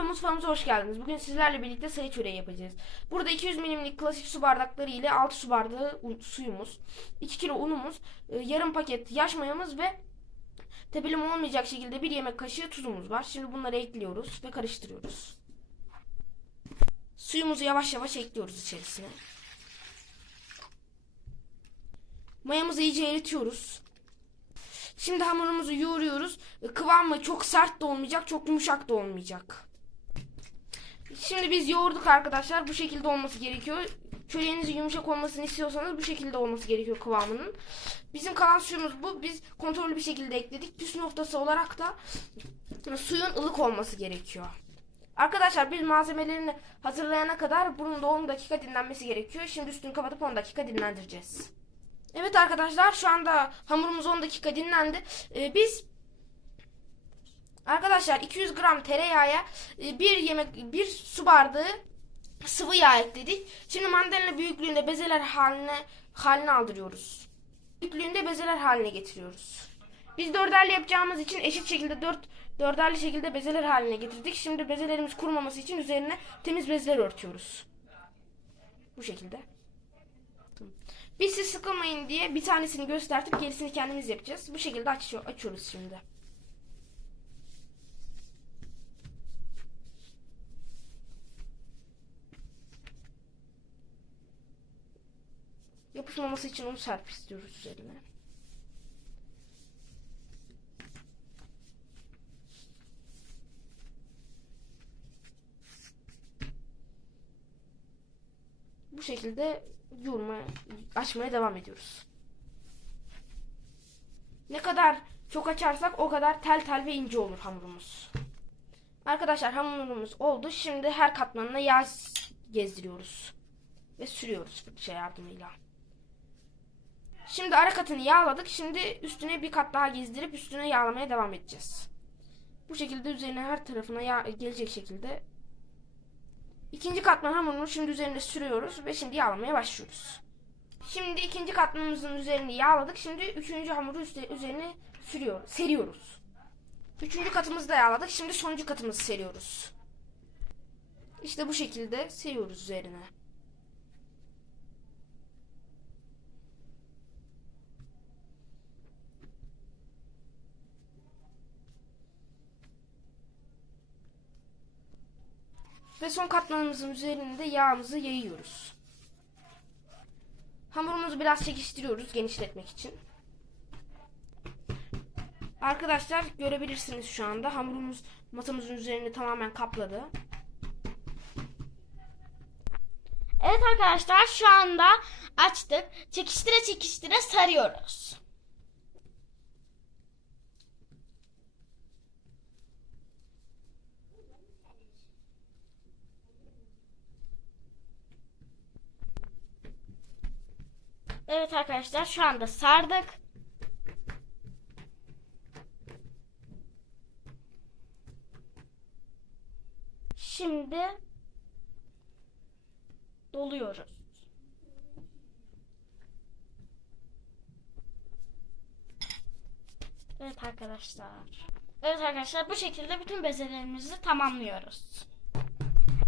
ve mutfağımıza hoş geldiniz. Bugün sizlerle birlikte sayı çöreği yapacağız. Burada 200 milimlik klasik su bardakları ile 6 su bardağı suyumuz, 2 kilo unumuz, e, yarım paket yaş mayamız ve tepelim olmayacak şekilde bir yemek kaşığı tuzumuz var. Şimdi bunları ekliyoruz ve karıştırıyoruz. Suyumuzu yavaş yavaş ekliyoruz içerisine. Mayamızı iyice eritiyoruz. Şimdi hamurumuzu yoğuruyoruz. E, Kıvamı çok sert de olmayacak, çok yumuşak da olmayacak. Şimdi biz yoğurduk arkadaşlar. Bu şekilde olması gerekiyor. Çöreğinizin yumuşak olmasını istiyorsanız bu şekilde olması gerekiyor kıvamının. Bizim kalan suyumuz bu. Biz kontrollü bir şekilde ekledik. Püf noktası olarak da suyun ılık olması gerekiyor. Arkadaşlar biz malzemelerini hazırlayana kadar bunun da 10 dakika dinlenmesi gerekiyor. Şimdi üstünü kapatıp 10 dakika dinlendireceğiz. Evet arkadaşlar şu anda hamurumuz 10 dakika dinlendi. Ee, biz arkadaşlar 200 gram tereyağa e, bir yemek bir su bardağı sıvı yağ ekledik. Şimdi mandalina büyüklüğünde bezeler haline haline aldırıyoruz. Büyüklüğünde bezeler haline getiriyoruz. Biz dörderli yapacağımız için eşit şekilde dört dörderli şekilde bezeler haline getirdik. Şimdi bezelerimiz kurumaması için üzerine temiz bezler örtüyoruz. Bu şekilde. Biz siz sıkılmayın diye bir tanesini göstertip gerisini kendimiz yapacağız. Bu şekilde açıyor, açıyoruz şimdi. Yapışmaması için onu serp istiyoruz üzerine. Bu şekilde yoğurma, açmaya devam ediyoruz. Ne kadar çok açarsak o kadar tel tel ve ince olur hamurumuz. Arkadaşlar hamurumuz oldu. Şimdi her katmanına yağ gezdiriyoruz. Ve sürüyoruz fırça yardımıyla. Şimdi ara katını yağladık. Şimdi üstüne bir kat daha gezdirip üstüne yağlamaya devam edeceğiz. Bu şekilde üzerine her tarafına yağ gelecek şekilde İkinci katman hamurunu şimdi üzerine sürüyoruz ve şimdi yağlamaya başlıyoruz. Şimdi ikinci katmanımızın üzerini yağladık. Şimdi üçüncü hamuru üzerine sürüyor, seriyoruz. Üçüncü katımızı da yağladık. Şimdi sonuncu katımızı seriyoruz. İşte bu şekilde seriyoruz üzerine. Ve son katmanımızın üzerinde yağımızı yayıyoruz. Hamurumuzu biraz çekiştiriyoruz genişletmek için. Arkadaşlar görebilirsiniz şu anda hamurumuz masamızın üzerini tamamen kapladı. Evet arkadaşlar şu anda açtık. Çekiştire çekiştire sarıyoruz. Evet arkadaşlar şu anda sardık. Şimdi doluyoruz. Evet arkadaşlar. Evet arkadaşlar bu şekilde bütün bezelerimizi tamamlıyoruz.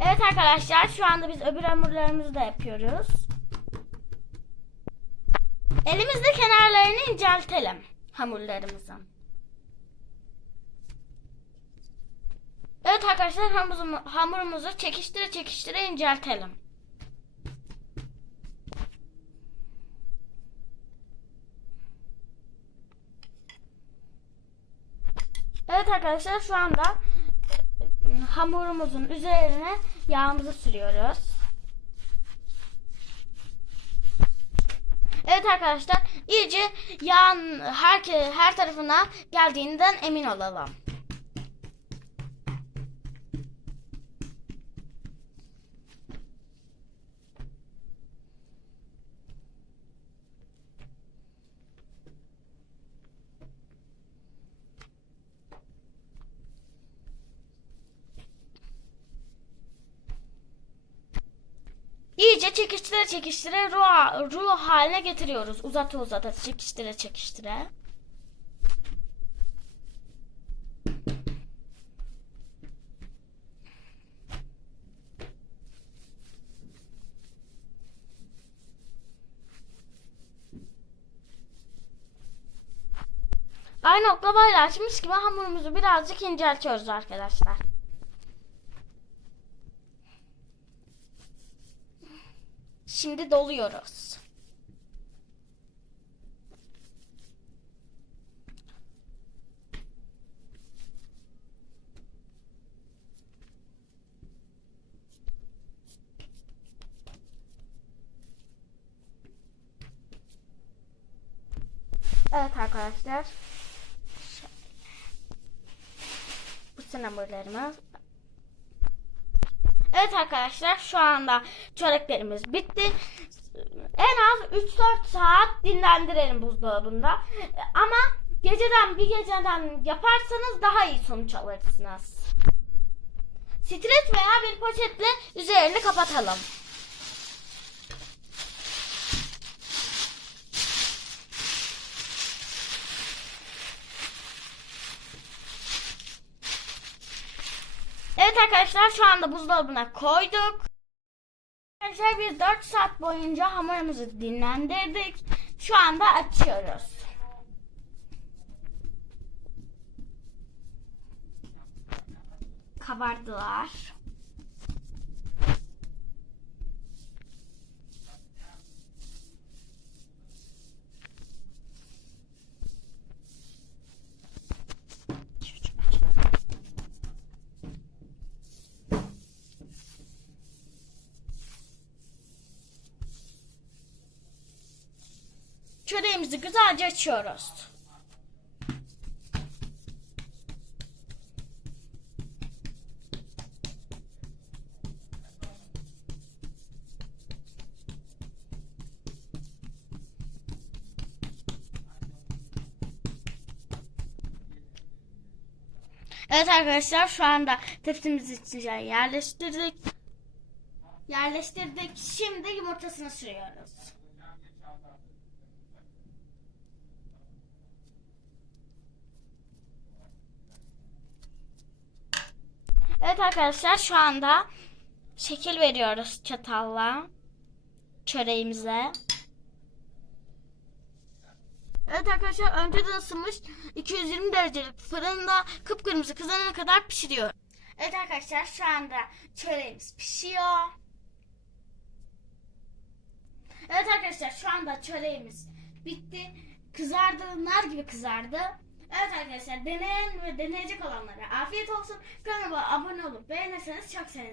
Evet arkadaşlar şu anda biz öbür hamurlarımızı da yapıyoruz. Elimizde kenarlarını inceltelim hamurlarımızın. Evet arkadaşlar hamurumuzu, hamurumuzu çekiştire çekiştire inceltelim. Evet arkadaşlar şu anda hamurumuzun üzerine yağımızı sürüyoruz. Evet arkadaşlar iyice yağın her, her tarafına geldiğinden emin olalım. Ve çekiştire çekiştire rulo, rulo haline getiriyoruz. Uzata uzata çekiştire çekiştire. Aynı oklavayla açmış gibi hamurumuzu birazcık inceltiyoruz arkadaşlar. Şimdi doluyoruz. Evet arkadaşlar. Bu hamburgerimiz. Evet arkadaşlar şu anda çöreklerimiz bitti. En az 3-4 saat dinlendirelim buzdolabında. Ama geceden bir geceden yaparsanız daha iyi sonuç alırsınız. Streç veya bir poşetle üzerini kapatalım. Arkadaşlar şu anda buzdolabına koyduk. Arkadaşlar biz 4 saat boyunca hamurumuzu dinlendirdik. Şu anda açıyoruz. Kabardılar. Çöreğimizi güzelce açıyoruz. Evet arkadaşlar şu anda tepsimizi içine yerleştirdik. Yerleştirdik. Şimdi yumurtasını sürüyoruz. Evet arkadaşlar şu anda şekil veriyoruz çatalla çöreğimize. Evet arkadaşlar önceden ısınmış 220 derecelik fırında kıpkırmızı kızarana kadar pişiriyor. Evet arkadaşlar şu anda çöreğimiz pişiyor. Evet arkadaşlar şu anda çöreğimiz bitti. Kızardı, nar gibi kızardı. Evet arkadaşlar deneyen ve deneyecek olanlara afiyet olsun. Kanalıma abone olup beğenirseniz çok sevinirim.